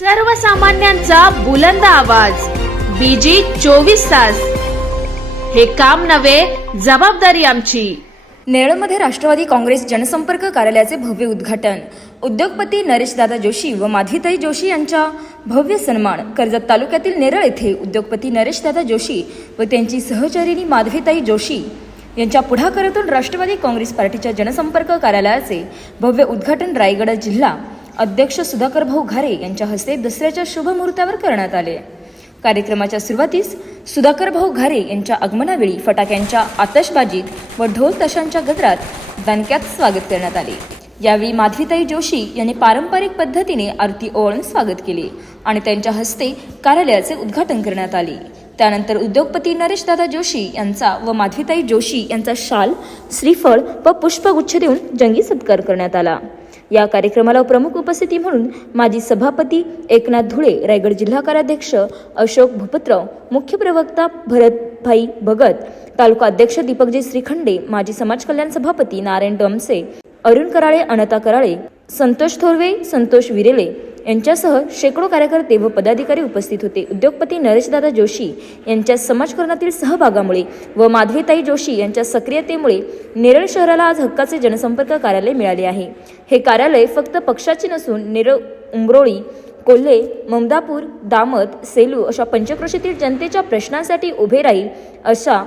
सर्वसामान्यांचा बुलंद आवाज. बीजी चोवीस तास. हे काम नव्हे जबाबदारी आमची. नेरळमध्ये राष्ट्रवादी काँग्रेस जनसंपर्क कार्यालयाचे भव्य उद्घाटन. उद्योगपती नरेशदादा जोशी व माधीताई जोशी यांच्या भव्य सन्मान. कर्जत तालुक्यातील नेरळ येथे उद्योगपती नरेशदादा जोशी व त्यांची सहचारिणी माधवीताई जोशी यांच्या पुढाकारातून राष्ट्रवादी काँग्रेस पार्टीच्या जनसंपर्क कार्यालयाचे भव्य उद्घाटन रायगड जिल्हा अध्यक्ष सुधाकर भाऊ घारे यांच्या हस्ते दसऱ्याच्या शुभमुहूर्तावर करण्यात आले. कार्यक्रमाच्या सुरुवातीस सुधाकर भाऊ घारे यांच्या आगमनावेळी फटाक्यांच्या आतषबाजीत व ढोल तशांच्या गजरात दणक्यात स्वागत करण्यात आले. यावेळी माधवीताई जोशी यांनी पारंपरिक पद्धतीने आरती ओळून स्वागत केले आणि त्यांच्या हस्ते कार्यालयाचे उद्घाटन करण्यात आले. त्यानंतर उद्योगपती नरेशदादा जोशी यांचा व माधवीताई जोशी यांचा शाल श्रीफळ व पुष्पगुच्छ देऊन जंगी सत्कार करण्यात आला. या कार्यक्रमाला प्रमुख उपस्थिती म्हणून माजी सभापती एकनाथ धुळे रायगड जिल्हा कार्याध्यक्ष अशोक भूपतराव मुख्य प्रवक्ता भरतभाई भगत तालुका अध्यक्ष दीपकजी श्रीखंडे माजी समाज कल्याण सभापती नारायण डमसे अरुण कराळे अनता कराळे संतोष थोरवे संतोष विरेले यांच्यासह शेकडो कार्यकर्ते व पदाधिकारी उपस्थित होते. उद्योगपती नरेशदादा जोशी यांच्या समाजकारणातील सहभागामुळे व माधवीताई जोशी यांच्या सक्रियतेमुळे नेरळ शहराला आज हक्काचे जनसंपर्क कार्यालय मिळाले आहे. हे कार्यालय फक्त पक्षाचे नसून नेरळ उंबरोळी कोल्हे ममदापूर दामत सेलू अशा पंचक्रोशीतील जनतेच्या प्रश्नांसाठी उभे राहील अशा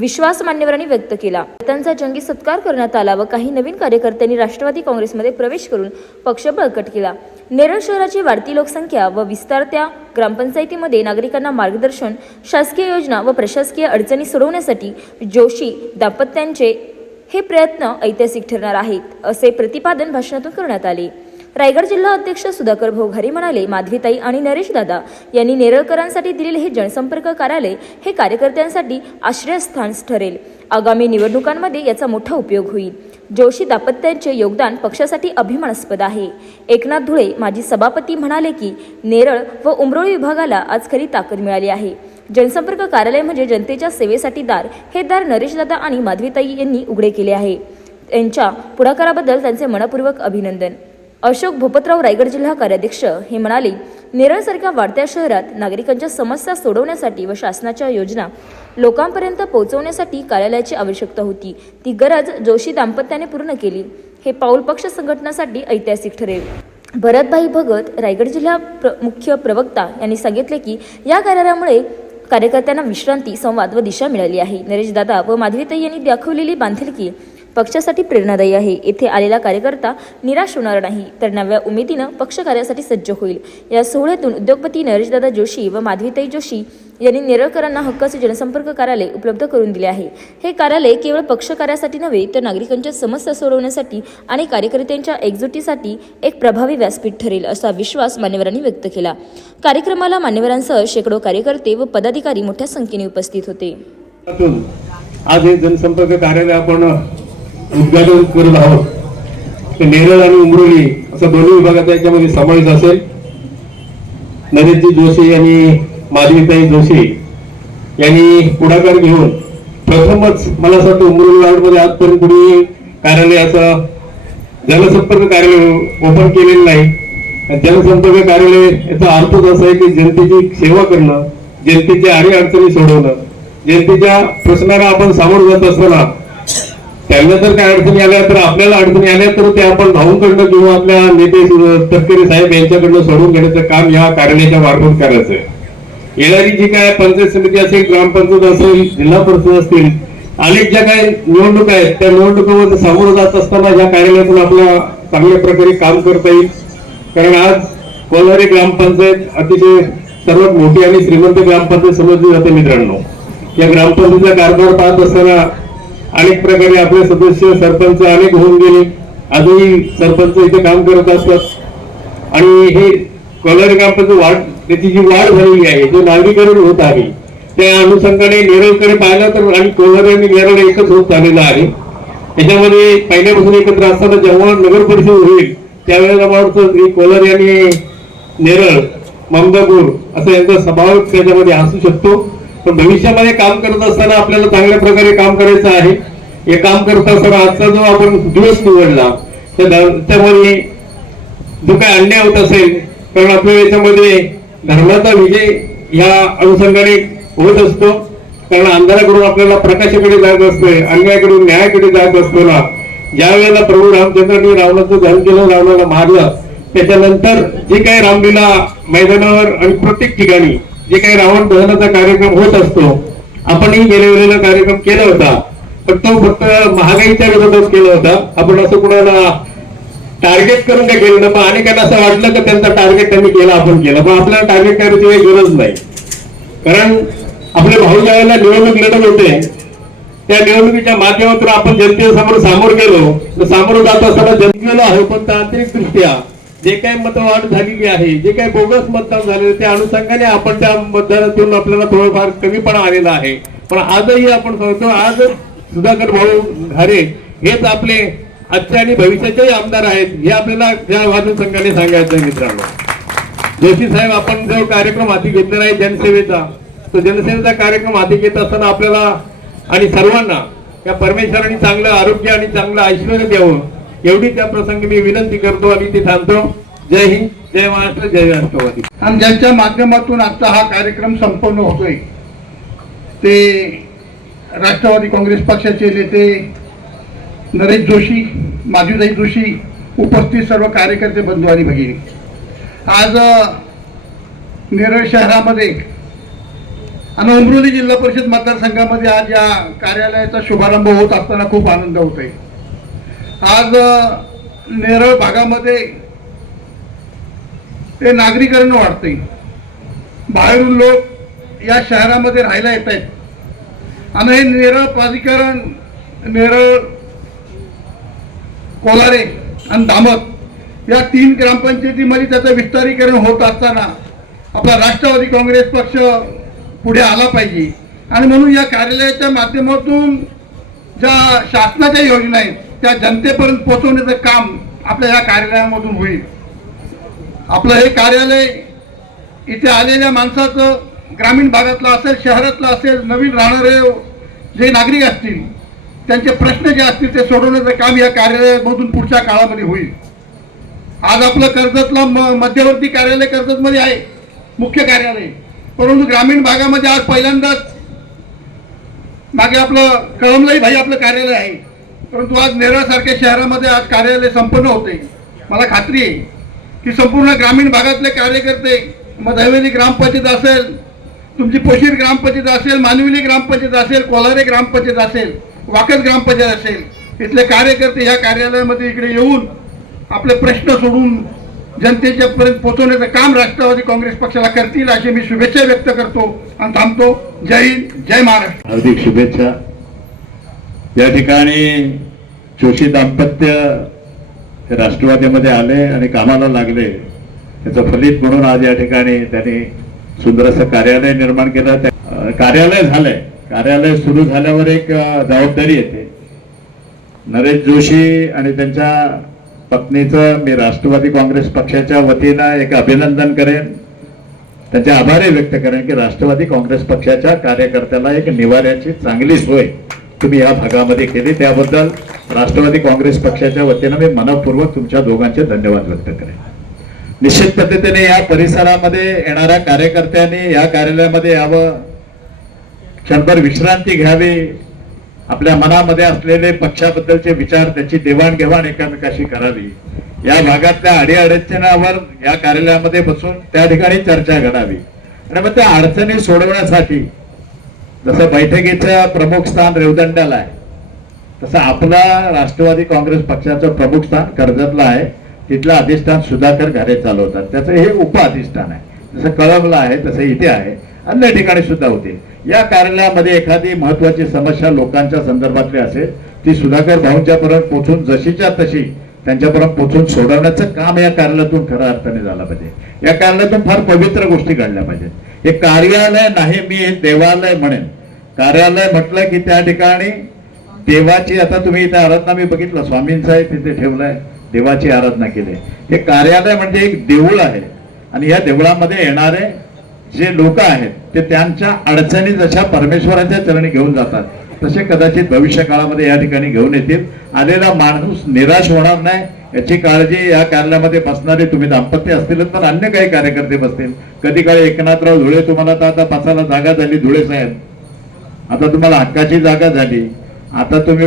विश्वास मान्यवरांनी व्यक्त केला. त्यांचा जंगी सत्कार करण्यात आला व काही नवीन कार्यकर्त्यांनी राष्ट्रवादी काँग्रेसमध्ये प्रवेश करून पक्ष बळकट केला. नेरळ शहराची वाढती लोकसंख्या व विस्तारत्या ग्रामपंचायतीमध्ये नागरिकांना मार्गदर्शन शासकीय योजना व प्रशासकीय अडचणी सोडवण्यासाठी जोशी दाम्पत्यांचे हे प्रयत्न ऐतिहासिक ठरणार आहेत असे प्रतिपादन भाषणातून करण्यात आले. रायगड जिल्हा अध्यक्ष सुधाकर भोघारी म्हणाले माधवीताई आणि नरेश दादा यांनी नेरळकरांसाठी दिलेले हे जनसंपर्क कार्यालय हे कार्यकर्त्यांसाठी आश्रयस्थान ठरेल. आगामी निवडणुकांमध्ये याचा मोठा उपयोग होईल. जोशी दाम्पत्यांचे योगदान पक्षासाठी अभिमानास्पद आहे. एकनाथ धुळे माजी सभापती म्हणाले की नेरळ व उमरोळी विभागाला आज खरी ताकद मिळाली आहे. जनसंपर्क कार्यालय म्हणजे जनतेच्या सेवेसाठी दार हे दार नरेशदादा आणि माधवीताई यांनी उघडे केले आहे. त्यांच्या पुढाकाराबद्दल त्यांचे मनपूर्वक अभिनंदन. अशोक भूपतराव रायगड जिल्हा कार्याध्यक्ष हे म्हणाले नेरळसारख्या वाढत्या शहरात नागरिकांच्या समस्या सोडवण्यासाठी व शासनाच्या योजना लोकांपर्यंत पोहोचवण्यासाठी कार्यालयाची आवश्यकता होती. ती गरज जोशी दाम्पत्याने पूर्ण केली. हे पाऊल पक्ष संघटनासाठी ऐतिहासिक ठरेल. भरतभाई भगत रायगड जिल्हा प्र मुख्य प्रवक्ता यांनी सांगितले की या कार्यालयामुळे कार्यकर्त्यांना विश्रांती संवाद व दिशा मिळाली आहे. नरेश दादा व माधवीताई यांनी दाखवलेली बांधिलकी पक्षासाठी प्रेरणादायी आहे. येथे आलेला कार्यकर्ता निराश होणार नाही. तर नव्या उमेदीनं पक्ष कार्यासाठी सज्ज होईल. या सोहळ्यातून उद्योगपती नरेशदादा जोशी व माधवीताई जोशी यांनी नेरळकरांना हक्काचे जनसंपर्क कार्यालय उपलब्ध करून दिले आहे. हे कार्यालय केवळ पक्ष कार्यासाठी नव्हे तर नागरिकांच्या समस्या सोडवण्यासाठी आणि कार्यकर्त्यांच्या एकजुटीसाठी एक प्रभावी व्यासपीठ ठरेल असा विश्वास मान्यवरांनी व्यक्त केला. कार्यक्रमाला मान्यवरांसह शेकडो कार्यकर्ते व पदाधिकारी मोठ्या संख्येने उपस्थित होते. आज हे जनसंपर्क कार्यालय आपण उद्घाटन करत आहोत. ते नेरळ आणि उमरोली असं दोन्ही विभागाचा याच्यामध्ये समावेश असेल. नरेशजी जोशी आणि माधवीताई जोशी यांनी पुढाकार घेऊन प्रथमच मला असं वाटतं उमरोली वार्डमध्ये आजपर्यंत कुणी कार्यालयाचं जनसंपर्क कार्यालय ओपन केलेलं नाही. आणि जनसंपर्क कार्यालय याचा अर्थच असा आहे की जनतेची सेवा करणं जनतेच्या अडी अडचणी सोडवणं जनतेच्या प्रश्नाला आपण सामोरं जात असताना त्यांना जर काय अडचणी आल्या तर आपल्याला अडचणी आल्या तर ते आपण भाऊंकडनं किंवा आपल्या नेते तटकरे साहेब यांच्याकडनं सोडून घेण्याचं काम या कार्यालयाच्या मार्फत करायचं आहे. येणारी जी काय पंचायत समिती असेल ग्रामपंचायत असेल जिल्हा परिषद असतील अनेक ज्या काही निवडणुका आहेत त्या निवडणुकीवर सामोरं जात असताना या कार्यालयातून आपल्या चांगल्या प्रकारे काम करता येईल. कारण आज कोलारी ग्रामपंचायत अतिशय सर्वात मोठी आणि श्रीमंत ग्रामपंचायत समजली जाते मित्रांनो. या ग्रामपंचायतीचा कारभार पाहत असताना अनेक प्रकारे आपले सदस्य सरपंच अनेक होऊन गेले. आजही सरपंच इथे काम करत असतात. आणि हे कोलारी ग्रामपंचायत वाढ त्याची जी वाढ झालेली आहे जो नागरीकरण होत आहे त्या अनुषंगाने नेरळकडे पाहिलं तर आणि कोल्हारी आणि नेरळ एकच होत झालेला आहे. त्याच्यामध्ये पहिल्यापासून एकत्र असताना जेव्हा नगर परिषद होईल त्यावेळेला मला वाटतं की आणि नेरळ ममदापूर असा यांचा समावेश त्याच्यामध्ये असू शकतो. पण भविष्यामध्ये काम करत असताना आपल्याला चांगल्या प्रकारे काम करायचं आहे. हे काम करत असताना आजचा जो आपण दिवस निवडला तर त्यामध्ये जो काय अन्याय होत असेल कारण आपल्या याच्यामध्ये धर्माचा विजय या अनुषंगाने होत असतो. कारण अंधाराकडून आपल्याला प्रकाशाकडे जायचं असतोय अन्यायाकडून न्यायाकडे जायचं असतो ना. ज्या वेळेला प्रभू रामचंद्रांनी रावणाचं दहन केलं रावणाला मारलं त्याच्यानंतर जे काही रामलीला मैदानावर आणि प्रत्येक ठिकाणी जे काही रावण दहनाचा कार्यक्रम होत असतो आपणही गेल्या वेळेला कार्यक्रम केला होता पण तो फक्त महागाईच्या विरोधात केला होता. आपण असं कुणाला टार्गेट करून काय केलं ना पण अनेकांना असं वाटलं की त्यांचा टार्गेट त्यांनी केला आपण केला. पण आपल्याला टार्गेट करायची काही गरज नाही. कारण आपले भाऊ ज्यावेळेला निवडणूक लढत होते त्या निवडणुकीच्या माध्यमातून आपण जनतेसमोर सामोर गेलो. तर सामोर जात असताना जनतेला आहे पण तांत्रिक दृष्ट्या जे काही मतवाढ झालेली आहे जे काही बोगस मतदान झालेलं त्या अनुषंगाने आपण त्या मतदानातून आपल्याला थोडंफार कमीपणा आलेला आहे. पण आजही आपण सांगतो आज सुधाकर भाऊ घारे हेच आपले आजचे आणि भविष्याचेही आमदार आहेत हे आपल्याला या अनुषंगाने सांगायचं आहे मित्रांनो. जोशी साहेब आपण जो कार्यक्रम हाती घेतलेला आहे जनसेवेचा तो जनसेवेचा कार्यक्रम हाती घेत असताना आपल्याला आणि सर्वांना या परमेश्वराने चांगलं आरोग्य आणि चांगलं ऐश्वर द्यावं. एवढी त्या प्रसंगी मी विनंती करतो आणि ती थांबतो जय हिंद जय महाराष्ट्र जय राष्ट्रवादी. आणि ज्यांच्या माध्यमातून आजचा हा कार्यक्रम संपन्न होतोय ते राष्ट्रवादी काँग्रेस पक्षाचे नेते नरेश जोशी माधुताई जोशी उपस्थित सर्व कार्यकर्ते बंधू आणि भगिनी. आज नेरळ शहरामध्ये आणि अमरोली जिल्हा परिषद मतदारसंघामध्ये आज या कार्यालयाचा शुभारंभ होत असताना खूप आनंद होत आहे आज नेरळ भागामध्ये ते नागरीकरण वाढते बाहेरून लोक या शहरामध्ये राहायला येत आहेत. आणि हे नेरळ प्राधिकरण नेरळ कोलारे आणि दामत या तीन ग्रामपंचायतीमध्ये त्याचं विस्तारीकरण होत असताना आपला राष्ट्रवादी काँग्रेस पक्ष पुढे आला पाहिजे. आणि म्हणून या कार्यालयाच्या माध्यमातून ज्या शासनाच्या योजना आहेत त्या जनतेपर्यंत पोहोचवण्याचं काम आपल्या या कार्यालयामधून होईल. आपलं हे कार्यालय इथे आलेल्या माणसाचं ग्रामीण भागातलं असेल शहरातलं असेल नवीन राहणारे जे नागरिक असतील त्यांचे प्रश्न जे असतील ते सोडवण्याचं काम या कार्यालयामधून पुढच्या काळामध्ये होईल. आज आपलं कर्जतला म- मध्यवर्ती कार्यालय कर्जतमध्ये आहे मुख्य कार्यालय. परंतु ग्रामीण भागामध्ये आज पहिल्यांदाच मागे आपलं कळमलाई भाई आपलं कार्यालय आहे. परंतु आज नेरळसारख्या शहरामध्ये आज कार्यालय संपन्न होते. मला खात्री आहे की संपूर्ण ग्रामीण भागातले कार्यकर्ते मग हवेली ग्रामपंचायत असेल तुमची पोशीर ग्रामपंचायत असेल मानविली ग्रामपंचायत असेल कोलारे ग्रामपंचायत असेल वाकद ग्रामपंचायत असेल इथले कार्यकर्ते ह्या कार्यालयामध्ये इकडे येऊन आपले प्रश्न सोडून जनतेच्या पर्यंत पोहोचवण्याचं काम राष्ट्रवादी काँग्रेस पक्षाला करतील अशी मी शुभेच्छा व्यक्त करतो आणि थांबतो. जय हिंद जय महाराष्ट्र. हार्दिक शुभेच्छा. या ठिकाणी जोशी दाम्पत्य हे राष्ट्रवादीमध्ये आले आणि कामाला लागले. त्याचं फलित म्हणून आज या ठिकाणी त्यांनी सुंदर असं कार्यालय निर्माण केलं. त्या- कार्यालय झालंय. कार्यालय सुरू झाल्यावर एक जबाबदारी येते. नरेश जोशी आणि त्यांच्या पत्नीचं मी राष्ट्रवादी काँग्रेस पक्षाच्या वतीनं एक अभिनंदन करेन. त्यांचे आभारही व्यक्त करेन की राष्ट्रवादी काँग्रेस पक्षाच्या कार्यकर्त्याला एक निवाऱ्याची चांगली सोय तुम्ही या भागामध्ये केले. त्याबद्दल राष्ट्रवादी काँग्रेस पक्षाच्या वतीनं मी मनपूर्वक तुमच्या दोघांचे धन्यवाद व्यक्त करेन. निश्चित पद्धतीने या परिसरामध्ये येणाऱ्या कार्यकर्त्यांनी या कार्यालयामध्ये यावं. क्षणभर विश्रांती घ्यावी. आपल्या मनामध्ये असलेले पक्षाबद्दलचे विचार त्याची देवाणघेवाण एकमेकाशी करावी. या भागातल्या अडीअडचणावर या कार्यालयामध्ये बसून त्या ठिकाणी चर्चा घडावी. आणि मग त्या अडचणी सोडवण्यासाठी जसं बैठकीचं प्रमुख स्थान रेवदंड्याला आहे. तसं आपला राष्ट्रवादी काँग्रेस पक्षाचं प्रमुख स्थान कर्जतला आहे. तिथलं अधिष्ठान सुधाकर घरे चालवतात. त्याचं हे उप अधिष्ठान आहे. जसं कळमला आहे तसं इथे आहे. अन्य ठिकाणी सुद्धा होते. या कार्यालयामध्ये एखादी महत्वाची समस्या लोकांच्या संदर्भातली असेल ती सुधाकर भाऊंच्यापर्यंत पोचून जशीच्या तशी त्यांच्यापर्यंत पोचून सोडवण्याचं काम या कार्यालयातून खऱ्या अर्थाने झालं पाहिजे. या कार्यालयातून फार पवित्र गोष्टी घडल्या पाहिजेत. हे कार्यालय नाही मी हे देवालय म्हणेन. कार्यालय म्हटलं की त्या ठिकाणी देवाची आता तुम्ही इथे आराधना मी बघितलं स्वामींचा आहे तिथे ठेवलाय देवाची आराधना केली. हे कार्यालय म्हणजे एक देऊळ आहे. आणि या देवळामध्ये येणारे जे लोक आहेत ते त्यांच्या अडचणी जशा परमेश्वराच्या चरणी घेऊन जातात तसे कदाचित भविष्य काळामध्ये या ठिकाणी घेऊन येतील. आलेला माणूस निराश होणार नाही. याची काळजी या कार्यालयामध्ये बसणारे तुम्ही दाम्पत्य असतील तर अन्य काही कार्यकर्ते बसतील. कधी काळी एकनाथराव धुळे तुम्हाला तर आता बसायला जागा झाली धुळे साहेब. आता तुम्हाला हक्काची जागा झाली. आता तुम्ही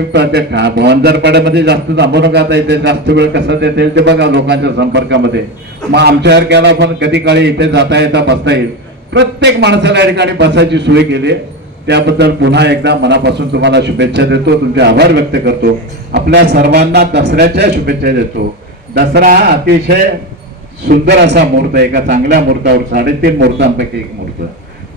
भवनदारपाड्यामध्ये जास्त थांबू नका आता इथे. जास्त वेळ कसा देता येईल ते बघा लोकांच्या संपर्कामध्ये. मग आमच्यासारख्याला पण कधी काळी इथे जाता येता बसता येईल. प्रत्येक माणसाला या ठिकाणी बसायची सोय केली आहे. त्याबद्दल पुन्हा एकदा मनापासून तुम्हाला शुभेच्छा देतो. तुमचे आभार व्यक्त करतो. आपल्या सर्वांना दसऱ्याच्या शुभेच्छा देतो. दसरा हा अतिशय सुंदर असा मुहूर्त आहे. एका चांगल्या मुहूर्तावर साडेतीन मुहूर्तांपैकी एक मुहूर्त.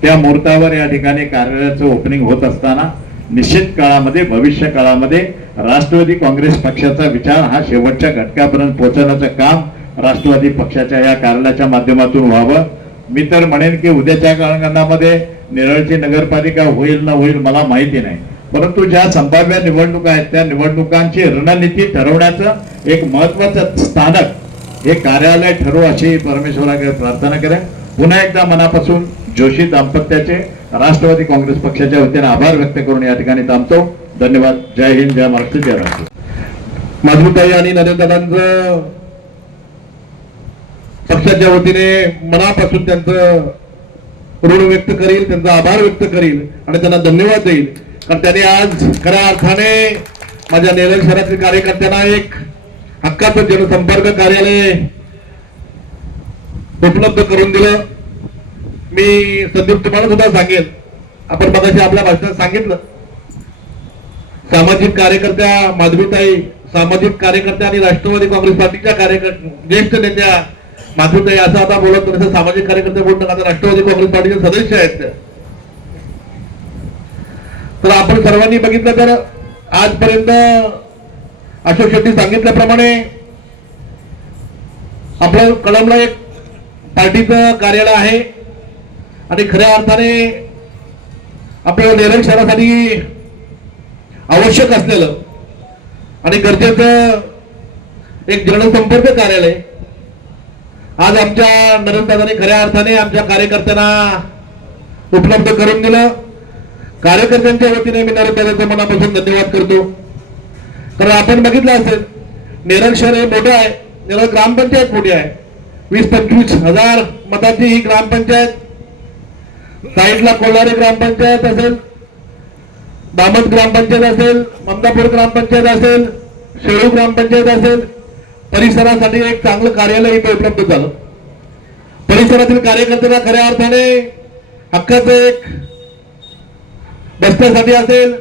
त्या मुहूर्तावर या ठिकाणी कार्यालयाचं ओपनिंग होत असताना निश्चित काळामध्ये भविष्य काळामध्ये राष्ट्रवादी काँग्रेस पक्षाचा विचार हा शेवटच्या घटकापर्यंत पोहोचवण्याचं काम राष्ट्रवादी पक्षाच्या या कार्यालयाच्या माध्यमातून व्हावं. मी तर म्हणेन की उद्याच्या काळामध्ये नेरळची नगरपालिका होईल ना होईल मला माहिती नाही. परंतु ज्या संभाव्य निवडणुका आहेत त्या निवडणुकांची रणनीती ठरवण्याचं एक महत्वाचं स्थानक हे कार्यालय ठरू अशी परमेश्वराकडे प्रार्थना करेन. पुन्हा एकदा मनापासून जोशी दाम्पत्याचे राष्ट्रवादी काँग्रेस पक्षाच्या वतीने आभार व्यक्त करून या ठिकाणी थांबतो. धन्यवाद. जय हिंद. जय महाराष्ट्र. जय राष्ट्र. माधुताई आणि नरेंद्रांचं पक्षाच्या वतीने मनापासून त्यांचं ऋण व्यक्त करील त्यांचा आभार व्यक्त करील आणि त्यांना धन्यवाद देईल. कारण त्यांनी आज खऱ्या अर्थाने माझ्या नेरळ शहरातील कार्यकर्त्यांना एक हक्काचं जनसंपर्क कार्यालय उपलब्ध करून दिलं. मी संदीप तुम्हाला सुद्धा सांगेन आपण मगाशी आपल्या भाषणात सांगितलं. सामाजिक कार्यकर्त्या माधवीताई सामाजिक कार्यकर्त्या आणि राष्ट्रवादी काँग्रेस पार्टीच्या कार्यकर्त्या ज्येष्ठ नेत्या माधवीताई असं आता बोलत नाही सामाजिक कार्यकर्ते बोलत आता राष्ट्रवादी काँग्रेस पार्टीचे सदस्य आहेत तर आपण सर्वांनी बघितलं तर आजपर्यंत अशोक शेट्टी सांगितल्याप्रमाणे आपलं कळमला एक पार्टीचं कार्यालय आहे. आणि खऱ्या अर्थाने आपल्या नेरळ शहरासाठी आवश्यक असलेलं आणि गरजेचं एक जनसंपर्क कार्यालय आज आमच्या नरेंद्रदादांनी खऱ्या अर्थाने आमच्या कार्यकर्त्यांना उपलब्ध करून दिलं. कार्यकर्त्यांच्या वतीने मी नरेंद्रदादांचं मनापासून धन्यवाद करतो. कारण आपण बघितलं असेल नेरळ शहर हे मोठं आहे नेरळ ग्रामपंचायत मोठी आहे. वीस पंचवीस हजार मताची ही ग्रामपंचायत. साईडला कोल्हारी ग्रामपंचायत असेल दामत ग्रामपंचायत असेल ममदापूर ग्रामपंचायत असेल शेळू ग्रामपंचायत असेल परिसरासाठी एक चांगलं कार्यालय इथे उपलब्ध झालं. परिसरातील कार्यकर्त्यांना खऱ्या अर्थाने हक्काचं एक बसण्यासाठी असेल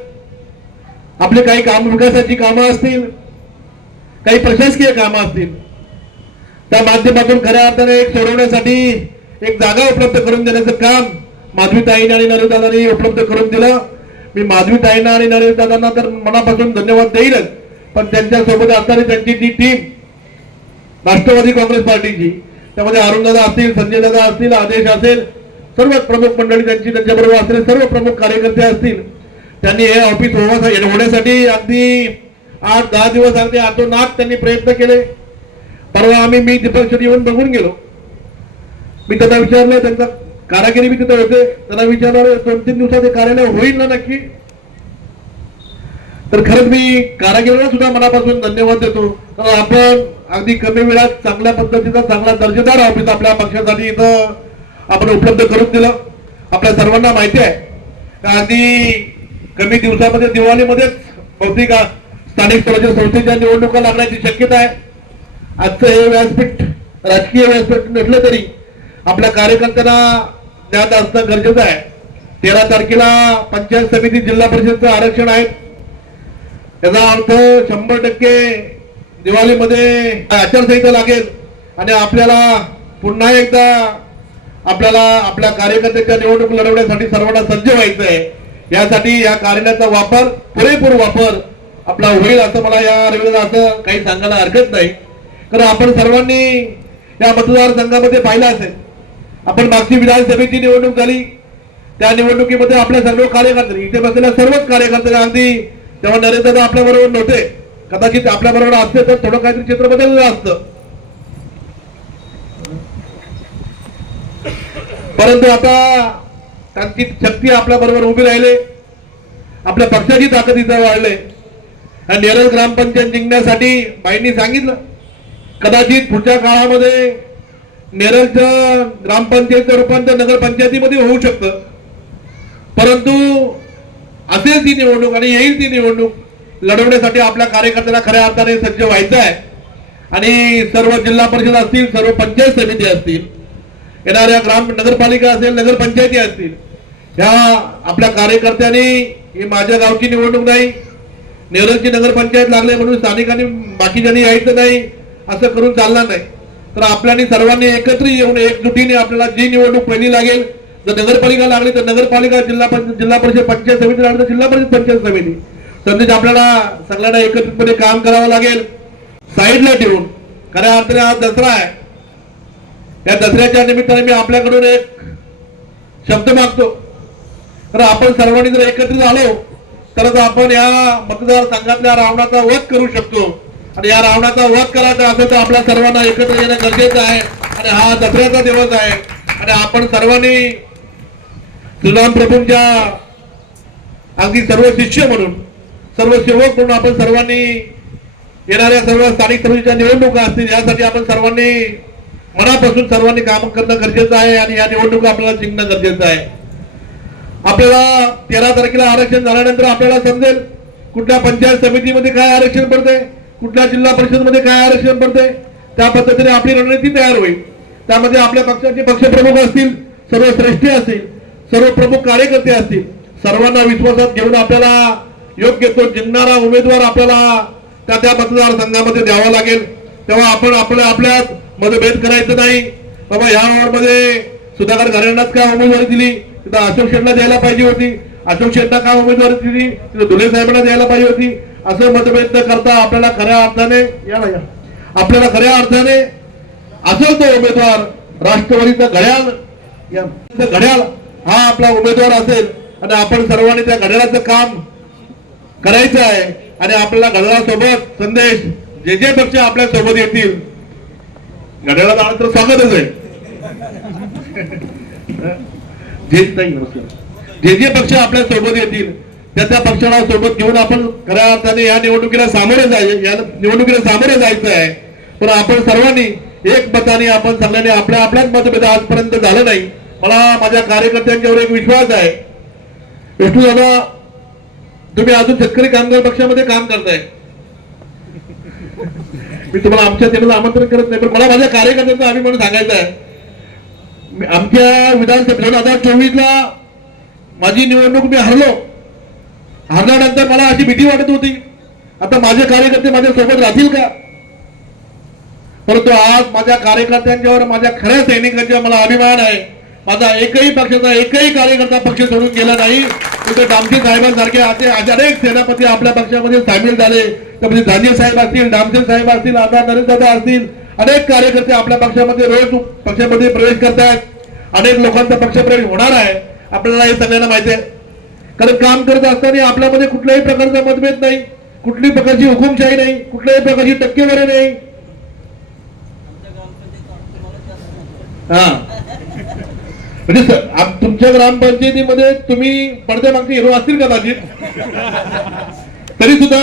आपले काही काम विकासाची कामं असतील काही प्रशासकीय कामं असतील त्या माध्यमातून खऱ्या अर्थाने एक सोडवण्यासाठी एक जागा उपलब्ध करून देण्याचं काम माधवीताईने आणि नरेंद्रदादांनी उपलब्ध करून दिलं. मी माधवीताईंना आणि नरेंद्रदादांना तर मनापासून धन्यवाद देईलच पण त्यांच्यासोबत असणारी त्यांची ती टीम राष्ट्रवादी काँग्रेस पार्टीची. त्यामध्ये अरुणदादा असतील संजयदादा असतील आदेश असेल सर्व प्रमुख मंडळी त्यांची त्यांच्याबरोबर असलेले सर्व प्रमुख कार्यकर्ते असतील. त्यांनी हे ऑफिस होण्यासाठी अगदी आठ दहा दिवस अगदी आतोनात त्यांनी प्रयत्न केले. परवा आम्ही मी दीपक येऊन बघून गेलो. मी त्यांना विचारलं त्यांचा कारागिरी मी तिथे होते. त्यांना विचारलं दोन तीन दिवसात हे कार्यालय होईल ना नक्की? तर खरंच मी कारागिरीला सुद्धा मनापासून धन्यवाद देतो. कारण आपण अगदी कमी वेळात चांगल्या पद्धतीचा चांगला दर्जेदार ऑफिस आपल्या पक्षासाठी इथं आपण उपलब्ध करून दिलं. आपल्या सर्वांना माहिती आहे. अगदी कमी दिवसामध्ये दिवाळीमध्येच बहुतेक स्थानिक स्वराज्य संस्थेच्या निवडणुका लागण्याची शक्यता आहे. आजचं हे व्यासपीठ राजकीय व्यासपीठ नसलं तरी आपल्या कार्यकर्त्यांना ज्ञात असणं गरजेचं आहे. तेरा तारखेला पंचायत समिती जिल्हा परिषदचं आरक्षण आहे. त्याचा अर्थ शंभर टक्के दिवाळीमध्ये आचारसंहिता लागेल आणि आपल्याला पुन्हा एकदा आपल्याला आपल्या कार्यकर्त्याच्या निवडणूक लढवण्यासाठी सर्वांना सज्ज व्हायचं आहे यासाठी या कार्यालयाचा वापर पुरेपूर वापर आपला होईल असं मला या रविवार असं काही सांगायला हरकत नाही. कारण आपण सर्वांनी या मतदारसंघामध्ये पाहिलं असेल. आपण मागची विधानसभेची निवडणूक झाली. त्या निवडणुकीमध्ये आपल्या सर्व कार्यकर्ते इथे बसलेल्या सर्वच कार्यकर्त्यांना अगदी तेव्हा नरेंद्र आपल्या बरोबर नव्हते. कदाचित आपल्या बरोबर असते तर थोडं काहीतरी चित्र बदललं असतं. परंतु आता त्यांची शक्ती आपल्या बरोबर उभी राहिले. आपल्या पक्षाची ताकद इथं वाढले. आणि नेरळ ग्रामपंचायत जिंकण्यासाठी बाईंनी सांगितलं कदाचित पुढच्या काळामध्ये नेरळचं ग्रामपंचायतचं रूपांतर नगरपंचायतीमध्ये होऊ शकतं. परंतु असेल ती निवडणूक आणि येईल ती निवडणूक. लढवण्यासाठी आपल्या कार्यकर्त्यांना खऱ्या अर्थाने सज्ज व्हायचं आहे. आणि सर्व जिल्हा परिषद असतील सर्व पंचायत समिती असतील येणाऱ्या ग्राम नगरपालिका असेल नगरपंचायती असतील ह्या आपल्या कार्यकर्त्यांनी ही माझ्या गावची निवडणूक नाही नेरळची नगरपंचायत लागले म्हणून स्थानिकांनी बाकीच्यांनी यायचं नाही असं करून चालणार नाही. तर आपल्यानी सर्वांनी एकत्र येऊन एकजुटीने आपल्याला जी निवडणूक पहिली लागेल जर नगरपालिका लागली तर नगरपालिका जिल्हा जिल्हा परिषद पंचायत समिती लागली तर जिल्हा परिषद पंचायत समिती. संदेश आपल्याला सगळ्यांना एकत्रितपणे काम करावं लागेल. साईडला ठेवून. खऱ्या अर्थाने हा दसरा आहे. या दसऱ्याच्या निमित्ताने मी आपल्याकडून एक शब्द मागतो. तर आपण सर्वांनी जर एकत्रित आलो तरच आपण या मतदारसंघातल्या रावणाचा वध करू शकतो. आणि या रावणाचा वध करायचा असेल तर आपल्या सर्वांना एकत्र येणं गरजेचं आहे. आणि हा दसऱ्याचा दिवस आहे. आणि आपण सर्वांनी श्रीराम प्रभूंच्या अगदी सर्व शिष्य म्हणून सर्व सेवक म्हणून आपण सर्वांनी येणाऱ्या सर्व स्थानिक समितीच्या निवडणुका असतील यासाठी आपण सर्वांनी मनापासून सर्वांनी काम करणं गरजेचं आहे आणि या निवडणुका आपल्याला जिंकणं गरजेचं आहे. आपल्याला तेरा तारखेला आरक्षण झाल्यानंतर आपल्याला समजेल कुठल्या पंचायत समितीमध्ये काय आरक्षण पडते कुठल्या जिल्हा परिषदमध्ये काय आरक्षण पडते त्या पद्धतीने आपली रणनीती तयार होईल. त्यामध्ये आपल्या पक्षाचे पक्षप्रमुख असतील सर्व श्रेष्ठी असतील सर्व प्रमुख कार्यकर्ते असतील सर्वांना विश्वासात घेऊन आपल्याला योग्य तो जिंकणारा उमेदवार आपल्याला त्या त्या मतदारसंघामध्ये द्यावा लागेल. तेव्हा आपण आपल्या आपल्यात मतभेद करायचं नाही. बाबा ह्या वॉर्डमध्ये सुधाकर घराण्यात काय उमेदवारी दिली? तिथं अशोक शेटला द्यायला पाहिजे होती. अशोक शेटला काय उमेदवारी दिली? तिथं धुले साहेबांना द्यायला पाहिजे होती. असं मतभेद न करता आपल्याला खऱ्या अर्थाने या ना या. आपल्याला खऱ्या अर्थाने असेल तो उमेदवार राष्ट्रवादीचा घड्याळ. या. घड्याळ हा आपला उमेदवार असेल. आणि आपण सर्वांनी त्या घड्याळाचं काम करायचं आहे आणि आपल्याला घड्याळासोबत संदेश जे जे पक्ष आपल्यासोबत येतील. घड्याळाचं आलं तर स्वागतच आहे. जे जे जे पक्ष आपल्यासोबत येतील त्या त्या पक्षाला सोबत घेऊन आपण खऱ्या अर्थाने या निवडणुकीला सामोरे जायचे या निवडणुकीला सामोरे जायचं आहे. पण आपण सर्वांनी एक मताने आपण सगळ्यांनी आपल्या आपल्याच मतभेद आजपर्यंत झालं नाही. मला माझ्या कार्यकर्त्यांच्यावर एक विश्वास आहे. विष्णू दादा तुम्ही अजून शेतकरी कामगार पक्षामध्ये काम करताय. मी तुम्हाला आमच्या तेवढं आमंत्रण करत नाही पण मला माझ्या कार्यकर्त्यांचा अभिमान सांगायचा आहे. आमच्या विधानसभा दोन हजार चोवीसला माझी निवडणूक मी हरलो. हरल्यानंतर मला अशी भीती वाटत होती. आता माझे कार्यकर्ते माझ्या सोबत राहतील का? परंतु आज माझ्या कार्यकर्त्यांच्यावर माझ्या खऱ्या सैनिकांच्यावर मला अभिमान आहे. माझा एकही पक्षाचा एकही कार्यकर्ता पक्ष सोडून गेला नाही. तिथे डामसे साहेबांसारखे असे आज अनेक सेनापती आपल्या पक्षामध्ये सामील झाले. त्यामध्ये धान्य साहेब असतील डामसे साहेब असतील आमदार नरेंद्र असतील अनेक कार्यकर्ते आपल्या पक्षामध्ये रोज पक्षामध्ये प्रवेश करतायत. अनेक लोकांचा पक्षप्रवेश होणार आहे. आपल्याला हे सगळ्यांना माहिती आहे. कारण काम करत असताना आपल्यामध्ये कुठल्याही प्रकारचा मतभेद नाही. कुठल्याही प्रकारची हुकुमशाही नाही. कुठल्याही प्रकारची टक्केवारी नाही. हा. म्हणजे तुमच्या ग्रामपंचायतीमध्ये तुम्ही पडद्यामागचे हिरो असतील कदाचित तरी सुद्धा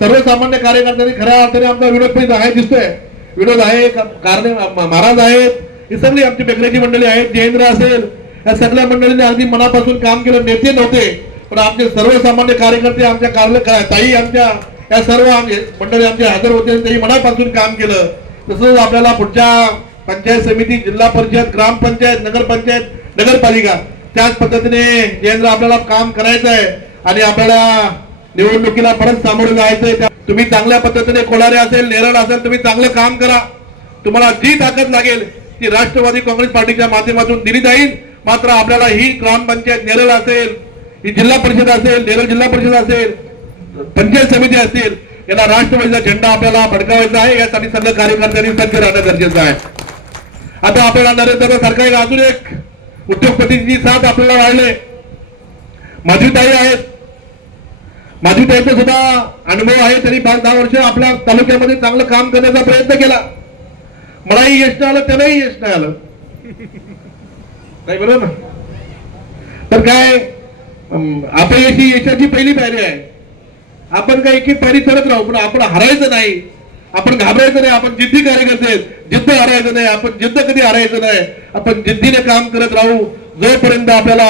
सर्वसामान्य कार्यकर्त्यांनी खऱ्या अर्थाने आमचा विनोद पण आहे दिसतोय. विनोद आहे कारणे महाराज आहेत. ही सगळी आमची बेकऱ्याची मंडळी आहेत. जयेंद्र असेल. या सगळ्या मंडळींनी अगदी मनापासून काम केलं. नेते नव्हते. पण आमचे सर्वसामान्य कार्यकर्ते आमच्या कार्य ताई आमच्या या सर्व आमचे मंडळी आमचे हजर होते त्यांनी मनापासून काम केलं. तसंच आपल्याला पुढच्या पंचायत समिती जिल्हा परिषद ग्रामपंचायत नगरपंचायत नगरपालिका. त्याच पद्धतीने जयेंद्र आपल्याला काम करायचं आहे आणि आपल्याला निवडणुकीला परत सामोरं जायचंय. तुम्ही चांगल्या पद्धतीने कोलारे असेल नेरळ असेल तुम्ही चांगलं काम करा. तुम्हाला जी ताकद लागेल ती राष्ट्रवादी काँग्रेस पार्टीच्या माध्यमातून दिली जाईल. मात्र आपल्याला ही ग्रामपंचायत नेरळ असेल ही जिल्हा परिषद असेल नेरळ जिल्हा परिषद असेल पंचायत समिती असतील याला राष्ट्रवादीचा झेंडा आपल्याला फडकावायचा आहे. यासाठी सगळं कार्यकर्त्यांनी सज्ज राहणं गरजेचं आहे. आता आपल्याला नरेंद्र सारखा एक अजून एक उद्योगपतींची साथ आपल्याला वाढले. माझीताई आहेत. माझीताईचा सुद्धा अनुभव आहे त्यांनी पाच दहा वर्ष आपल्या तालुक्यामध्ये चांगलं काम करण्याचा प्रयत्न केला. मलाही यश नाही आलं त्यालाही यश नाही आलं. नाही बरोबर ना? तर काय अं, अपयशी यशाची पहिली पायरी आहे. आपण काय एक पायरी करत राहू पण आपण हरायचं नाही. आपण घाबरायचं नाही आपण जिद्दी कार्यकर्ते आहेत. जिद्द हरायचं नाही आपण जिद्द कधी हरायचं नाही. आपण जिद्दीने काम करत राहू. जोपर्यंत आपल्याला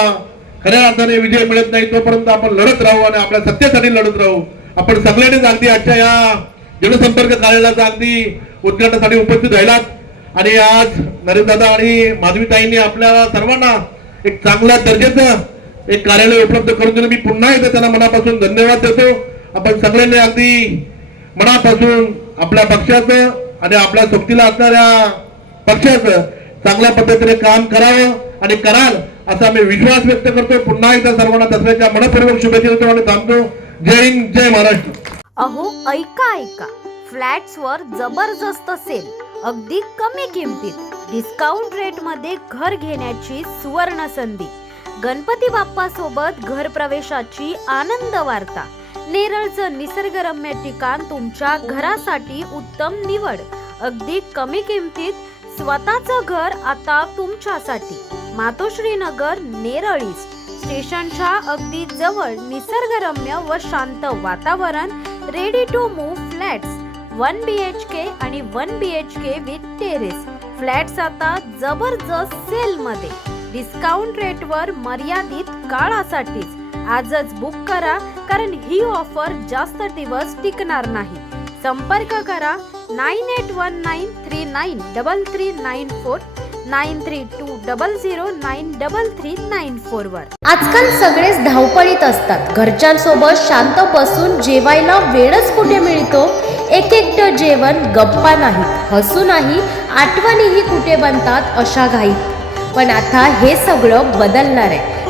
खऱ्या अर्थाने विजय मिळत नाही तोपर्यंत आपण लढत राहू आणि आपल्या सत्तेसाठी लढत राहू. आपण सगळ्यांनीच अगदी आजच्या या जनसंपर्क कार्यालयाचा अगदी उद्घाटनासाठी उपस्थित राहिलात. आणि आज नरेंद्रदा आणि माधवीताईंनी आपल्याला सर्वांना एक चांगल्या दर्जाचं एक कार्यालय उपलब्ध करून दिलं. मी पुन्हा एकदा त्यांना मनापासून धन्यवाद देतो. आपण सगळ्यांनी अगदी मनापासून आपल्या पक्षाचं आणि आपल्या सोबतीला असणाऱ्या पक्षाचं चांगल्या पद्धतीने काम करावं आणि कराल असा मी विश्वास व्यक्त करतो पुन्हा एकदा सर्वांना दसऱ्याच्या मनपूर्वक शुभेच्छा देतो आणि थांबतो. जय हिंद जय महाराष्ट्र. अहो ऐका ऐका. फ्लॅट्सवर जबरदस्त सेल अगदी कमी किमतीत. डिस्काउंट रेटमध्ये घर घेण्याची सुवर्ण संधी गणपती बाप्पा सोबत घर प्रवेशाची आनंद वार्ता. नेरळचं निसर्गरम्य ठिकाण तुमच्या घरासाठी उत्तम निवड. अगदी कमी किमतीत स्वतःचं घर आता तुमच्यासाठी. मातोश्री नगर नेरळ ईस्ट. स्टेशनच्या अगदी जवळ निसर्गरम्य व शांत वातावरण ready to move flats one B H K आणि one B H K with terrace flats आता जबरदस्त सेल मध्ये. डिस्काउंट रेटवर मर्यादित काळासाठीच. आजच बुक करा कारण ही ऑफर जास्त दिवस टिकणार नाही. संपर्क करा nine eight one nine three nine double three nine four nine three two double zero nine double three nine four वर. आजकाल सगळेच धावपळीत असतात. घरच्यांसोबत शांत बसून जेवायला वेळच कुठे मिळतो? एक एकटं जेवण गप्पा नाही हसू नाही आठवणीही कुठे बनतात अशा घाईत. पण आता हे सगळं बदलणार आहे.